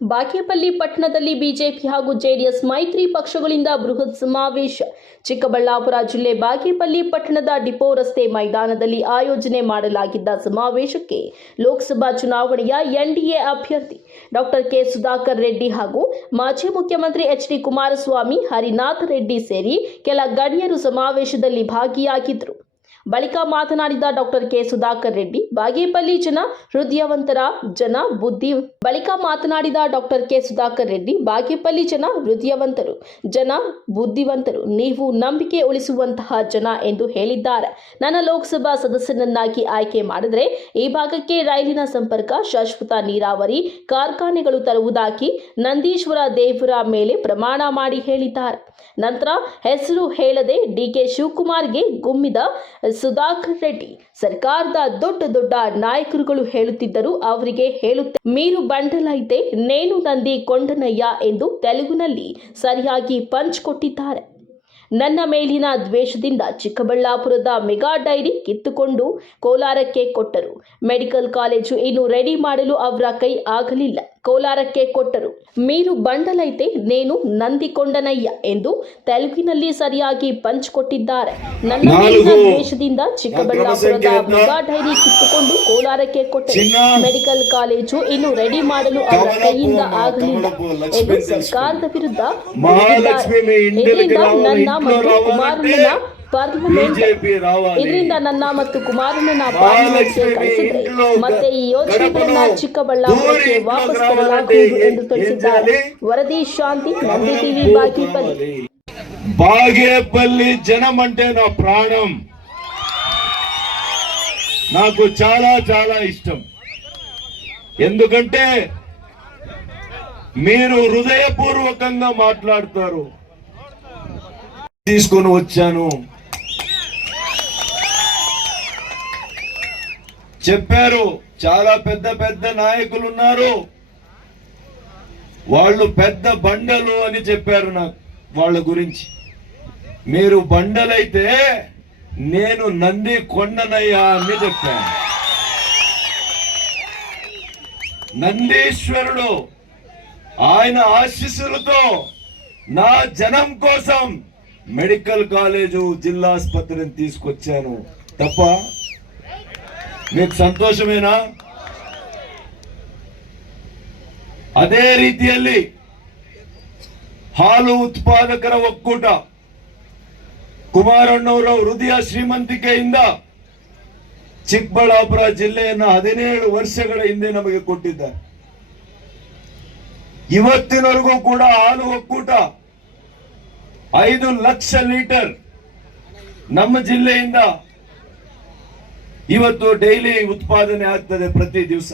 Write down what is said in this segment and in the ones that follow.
ಬಾಗೇಪಲ್ಲಿ ಪಟ್ಟಣದಲ್ಲಿ ಬಿಜೆಪಿ ಹಾಗೂ ಜೆಡಿಎಸ್ ಮೈತ್ರಿ ಪಕ್ಷಗಳಿಂದ ಬೃಹತ್ ಸಮಾವೇಶ. ಚಿಕ್ಕಬಳ್ಳಾಪುರ ಜಿಲ್ಲೆ ಬಾಗೇಪಲ್ಲಿ ಪಟ್ಟಣದ ಡಿಪೋ ರಸ್ತೆ ಮೈದಾನದಲ್ಲಿ ಆಯೋಜನೆ ಮಾಡಲಾಗಿದ್ದ ಸಮಾವೇಶಕ್ಕೆ ಲೋಕಸಭಾ ಚುನಾವಣೆಯ ಎನ್ಡಿಎ ಅಭ್ಯರ್ಥಿ ಡಾಕ್ಟರ್ ಕೆ ಸುಧಾಕರ್ ರೆಡ್ಡಿ ಹಾಗೂ ಮಾಜಿ ಮುಖ್ಯಮಂತ್ರಿ ಎಚ್.ಡಿ. ಕುಮಾರಸ್ವಾಮಿ, ಹರಿನಾಥ್ ರೆಡ್ಡಿ ಸೇರಿ ಕೆಲ ಗಣ್ಯರು ಸಮಾವೇಶದಲ್ಲಿ ಭಾಗಿಯಾಗಿದ್ದರು. ಬಳಿಕ ಮಾತನಾಡಿದ ಡಾಕ್ಟರ್ ಕೆ ಸುಧಾಕರ್ ರೆಡ್ಡಿ, ಬಾಗೇಪಲ್ಲಿ ಜನ ಹೃದಯವಂತರ, ಜನ ಬುದ್ಧಿವಂತರು, ನೀವು ನಂಬಿಕೆ ಉಳಿಸುವಂತಹ ಜನ ಎಂದು ಹೇಳಿದ್ದಾರೆ. ನನ್ನ ಲೋಕಸಭಾ ಸದಸ್ಯನನ್ನಾಗಿ ಆಯ್ಕೆ ಮಾಡಿದರೆ ಈ ಭಾಗಕ್ಕೆ ರೈಲಿನ ಸಂಪರ್ಕ, ಶಾಶ್ವತ ನೀರಾವರಿ, ಕಾರ್ಖಾನೆಗಳು ತರುವುದಾಗಿ ನಂದೀಶ್ವರ ದೇವರ ಮೇಲೆ ಪ್ರಮಾಣ ಮಾಡಿ ಹೇಳಿದ್ದಾರೆ. ನಂತರ ಹೆಸರು ಹೇಳದೆ ಡಿಕೆ ಶಿವಕುಮಾರ್ಗೆ ಗುಮ್ಮಿದ ಸುಧಾಕರ್ ರೆಡ್ಡಿ, ಸರ್ಕಾರದ ದೊಡ್ಡ ನಾಯಕರುಗಳು ಹೇಳುತ್ತಿದ್ದರು, ಅವರಿಗೆ ಹೇಳುತ್ತೆ ಮೀರು ಬಂಡಲೈತೆ ನೇನು ನಂದಿ ಕೊಂಡನಯ್ಯ ಎಂದು ತೆಲುಗಿನಲ್ಲಿ ಸರಿಯಾಗಿ ಪಂಚ್ ಕೊಟ್ಟಿದ್ದಾರೆ. ನನ್ನ ಮೇಲಿನ ದ್ವೇಷದಿಂದ ಚಿಕ್ಕಬಳ್ಳಾಪುರದ ಮೆಗಾ ಡೈರಿ ಕಿತ್ತುಕೊಂಡು ಕೋಲಾರಕ್ಕೆ ಕೊಟ್ಟರು. ಮೆಡಿಕಲ್ ಕಾಲೇಜು ಇನ್ನು ರೆಡಿ ಮಾಡಲು ಅವರ ಕೈ ಆಗಲಿಲ್ಲ, ಕೋಲಾರಕ್ಕೆ ಕೊಟ್ಟರು. ಮೀರು ಬಂಡಲೈತೆ ನೇನು ನಂದಿಕೊಂಡನಯ್ಯ ಎಂದು ತೆಲುಗಿನಲ್ಲಿ ಸರಿಯಾಗಿ ಪಂಚ್ ಕೊಟ್ಟಿದ್ದಾರೆ. ನನ್ನ ಮೇಲಿನ ದ್ವೇಷದಿಂದ ಚಿಕ್ಕಬಳ್ಳಾಪುರದ ಮೆಗಾ ಡೈರಿ ಕಿತ್ತುಕೊಂಡು ಕೋಲಾರಕ್ಕೆ ಕೊಟ್ಟರು. ಮೆಡಿಕಲ್ ಕಾಲೇಜು ಇನ್ನು ರೆಡಿ ಮಾಡಲು ಅವರ ಕೈಯಿಂದ ಆಗಲಿಲ್ಲ ಎಂದು ಸರ್ಕಾರದ ವಿರುದ್ಧ ಇದರಿಂದ ನನ್ನ ಮತ್ತು ಕುಮಾರಣ್ಣನ ಪಾರ್ಲಿಮೆಂಟ್ಗೆ ಕಳಿಸಿದ್ರೆ ಮತ್ತೆ ಈ ಯೋಜನೆಗಳನ್ನ ಚಿಕ್ಕಬಳ್ಳಾಪುರಕ್ಕೆ ವಾಪಸ್ ತರಲಾಗುವುದು ಎಂದು ತಿಳಿಸಿದ್ದಾರೆ. ವರದಿ ಶಾಂತಿ, ನಂದಿ ಟಿವಿ, ಬಾಗೇಪಲ್ಲಿ. బాగేపల్లి జనమంటే నా ప్రాణం, నాకు చాలా చాలా ఇష్టం. ఎందుకంటే మీరు హృదయపూర్వకంగా మాట్లాడతారు. తీసుకొని వచ్చాను చెప్పారు. చాలా పెద్ద పెద్ద నాయకులు ఉన్నారు, వాళ్ళు పెద్ద బండలు అని చెప్పారు నాకు వాళ్ళ గురించి. మీరు బండలైతే నేను నంది కొండనయ్యా అని చెప్పాను. నందీశ్వరుడు ఆయన ఆశీస్సులతో నా జనం కోసం మెడికల్ కాలేజు, జిల్లా ఆసుపత్రిని తీసుకొచ్చాను. తప్ప మీకు ಸಂತೋಷವೇನಾ? ಅದೇ ರೀತಿಯಲ್ಲಿ ಹಾಲು ಉತ್ಪಾದಕರ ಒಕ್ಕೂಟ ಕುಮಾರಣ್ಣವರ ಹೃದಯ ಶ್ರೀಮಂತಿಕೆಯಿಂದ ಚಿಕ್ಕಬಳ್ಳಾಪುರ ಜಿಲ್ಲೆಯನ್ನು 17 ವರ್ಷಗಳ ಹಿಂದೆ ನಮಗೆ ಕೊಟ್ಟಿದ್ದಾರೆ. ಇವತ್ತಿನವರೆಗೂ ಕೂಡ ಹಾಲು ಒಕ್ಕೂಟ 5 ಲಕ್ಷ ಲೀಟರ್ ನಮ್ಮ ಜಿಲ್ಲೆಯಿಂದ ಇವತ್ತು ಡೈಲಿ ಉತ್ಪಾದನೆ ಆಗ್ತದೆ ಪ್ರತಿ ದಿವಸ.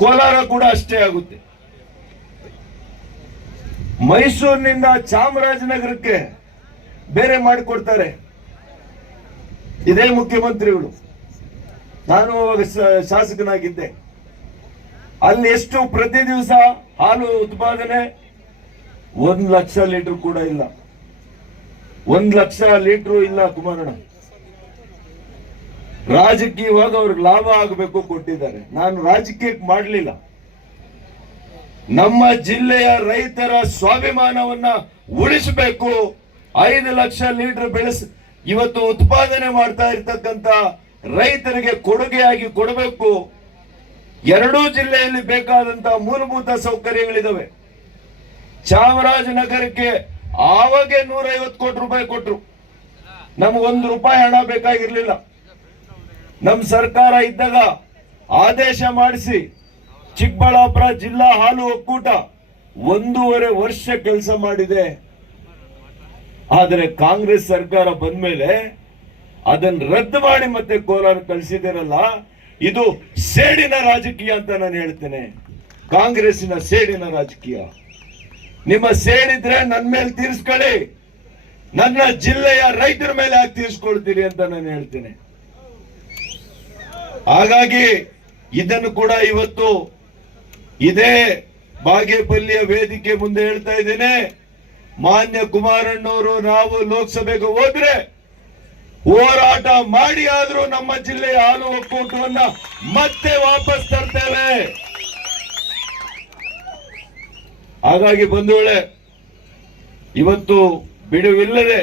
ಕೋಲಾರ ಕೂಡ ಅಷ್ಟೇ ಆಗುತ್ತೆ. ಮೈಸೂರಿನಿಂದ ಚಾಮರಾಜನಗರಕ್ಕೆ ಬೇರೆ ಮಾಡಿಕೊಡ್ತಾರೆ ಇದೇ ಮುಖ್ಯಮಂತ್ರಿಗಳು. ನಾನು ಶಾಸಕನಾಗಿದ್ದೆ. ಅಲ್ಲಿ ಎಷ್ಟು ಪ್ರತಿ ದಿವಸ ಹಾಲು ಉತ್ಪಾದನೆ? 1 ಲಕ್ಷ ಲೀಟರ್ ಕೂಡ ಇಲ್ಲ. 1 ಲಕ್ಷ ಲೀಟರ್ ಇಲ್ಲ ಕುಮಾರಣ್ಣ. ರಾಜಕೀಯವಾಗಿ ಅವ್ರಿಗೆ ಲಾಭ ಆಗಬೇಕು ಕೊಟ್ಟಿದ್ದಾರೆ. ನಾನು ರಾಜಕೀಯಕ್ಕೆ ಮಾಡಲಿಲ್ಲ. ನಮ್ಮ ಜಿಲ್ಲೆಯ ರೈತರ ಸ್ವಾಭಿಮಾನವನ್ನ ಉಳಿಸಬೇಕು. 5 ಲಕ್ಷ ಲೀಟರ್ ಇವತ್ತು ಉತ್ಪಾದನೆ ಮಾಡ್ತಾ ಇರ್ತಕ್ಕಂಥ ರೈತರಿಗೆ ಕೊಡುಗೆಯಾಗಿ ಕೊಡಬೇಕು. ಎರಡೂ ಜಿಲ್ಲೆಯಲ್ಲಿ ಬೇಕಾದಂತಹ ಮೂಲಭೂತ ಸೌಕರ್ಯಗಳಿದಾವೆ. ಚಾಮರಾಜನಗರಕ್ಕೆ ಆವಾಗೆ 150 ಕೋಟಿ ರೂಪಾಯಿ ಕೊಟ್ರು. ನಮ್ಗೆ 1 ರೂಪಾಯಿ ಹಣ ಬೇಕಾಗಿರ್ಲಿಲ್ಲ. ನಮ್ಮ ಸರ್ಕಾರ ಇದ್ದಾಗ ಆದೇಶ ಮಾಡಿಸಿ ಚಿಕ್ಕಬಳ್ಳಾಪುರ ಜಿಲ್ಲಾ ಹಾಲು ಒಕ್ಕೂಟ 1.5 ವರ್ಷ ಕೆಲಸ ಮಾಡಿದೆ. ಆದರೆ ಕಾಂಗ್ರೆಸ್ ಸರ್ಕಾರ ಬಂದ್ಮೇಲೆ ಅದನ್ನು ರದ್ದು ಮಾಡಿ ಮತ್ತೆ ಕೋಲಾರ ಕಳಿಸಿದಿರಲ್ಲ, ಇದು ಸೇಡಿನ ರಾಜಕೀಯ ಅಂತ ನಾನು ಹೇಳ್ತೇನೆ. ಕಾಂಗ್ರೆಸ್ಸಿನ ಸೇಡಿನ ರಾಜಕೀಯ. ನಿಮ್ಮ ಸೇಡಿದ್ರೆ ನನ್ನ ಮೇಲೆ ತೀರಿಸ್ಕೊಳ್ಳಿ, ನನ್ನ ಜಿಲ್ಲೆಯ ರೈತರ ಮೇಲೆ ಯಾಕೆ ತೀರಿಸ್ಕೊಳ್ತೀರಿ ಅಂತ ನಾನು ಹೇಳ್ತೇನೆ. ಹಾಗಾಗಿ ಇದನ್ನು ಕೂಡ ಇವತ್ತು ಇದೇ ಬಾಗೇಪಲ್ಲಿಯ ವೇದಿಕೆ ಮುಂದೆ ಹೇಳ್ತಾ ಇದ್ದೇನೆ. ಮಾನ್ಯ ಕುಮಾರಣ್ಣವರು ನಾವು ಲೋಕಸಭೆಗೆ ಹೋದ್ರೆ ಹೋರಾಟ ಮಾಡಿ ಆದ್ರೂ ನಮ್ಮ ಜಿಲ್ಲೆಯ ಹಾಲು ಒಕ್ಕೂಟವನ್ನ ಮತ್ತೆ ವಾಪಸ್ ತರ್ತೇವೆ. ಹಾಗಾಗಿ ಬಂಧುಗಳೇ, ಇವತ್ತು ಬಿಡುವಿಲ್ಲದೆ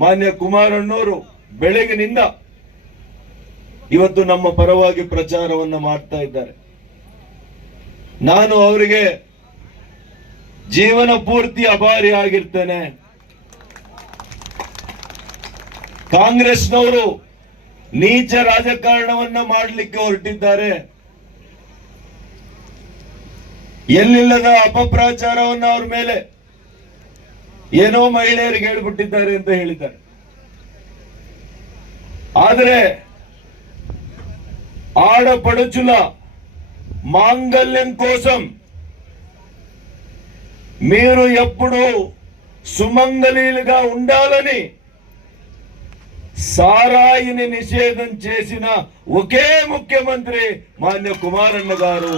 ಮಾನ್ಯ ಕುಮಾರಣ್ಣವರು ಬೆಳಗಿನಿಂದ ಇವತ್ತು ನಮ್ಮ ಪರವಾಗಿ ಪ್ರಚಾರವನ್ನು ಮಾಡ್ತಾ ಇದ್ದಾರೆ. ನಾನು ಅವರಿಗೆ ಜೀವನ ಪೂರ್ತಿ ಆಭಾರಿ ಆಗಿರ್ತೇನೆ. ಕಾಂಗ್ರೆಸ್ನವರು ನೀಚ ರಾಜಕಾರಣವನ್ನ ಮಾಡಲಿಕ್ಕೆ ಹೊರಟಿದ್ದಾರೆ. ಎಲ್ಲಿಲ್ಲದ ಅಪಪ್ರಚಾರವನ್ನ ಅವ್ರ ಮೇಲೆ ಏನೋ ಮಹಿಳೆಯರಿಗೆ ಹೇಳ್ಬಿಟ್ಟಿದ್ದಾರೆ ಅಂತ ಹೇಳಿದ್ದಾರೆ. ಆದರೆ ఆడపడుచుల మాంగళ్యం కోసం మీరు ఎప్పుడు సుమంగళీలుగా ఉండాలని సారాయిని నిషేధం చేసిన ఒకే ముఖ్యమంత్రి మాన్య కుమారಣ್ణ గారు.